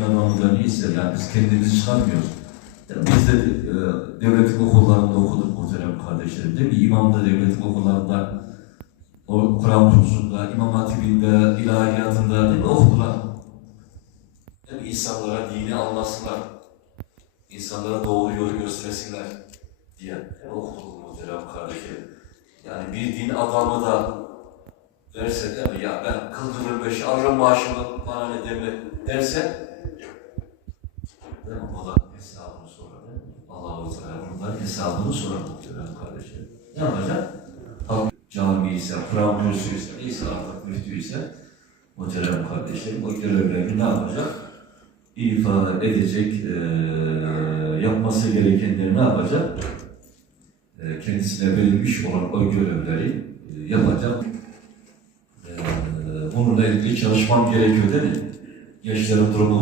Da neyse yani biz kendimizi çıkarmıyoruz. Yani biz de e, devletin okullarında okuduk muhterem kardeşlerim değil mi? İmam da devletin okullarında, o Kur'an kursunda, İmam Hatibinde, ilahiyatında değil mi? okudular. Mi? İnsanlara dini anlasınlar. İnsanlara doğru yolu göstersinler diye yani okuduk muhterem kardeşlerim. Yani bir din adamı da derse değil mi? Ya ben kıldırır beşi alırım maaşımı bana ne deme derse Değil mi? O da hesabını sorar. değil mi? Allah-u Teala bunların hesabını sorar muhtemelen kardeşlerim. Ne yapacak? Halk cami ise, Kur'an kursu ise, neyse artık müftü ise muhterem kardeşlerim o görevlerini ne yapacak? İfa edecek, eee, yapması gerekenleri ne yapacak? Eee, kendisine verilmiş olan o görevleri eee, yapacak. Eee, bununla ilgili çalışmam gerekiyor değil mi? Gençlerin durumu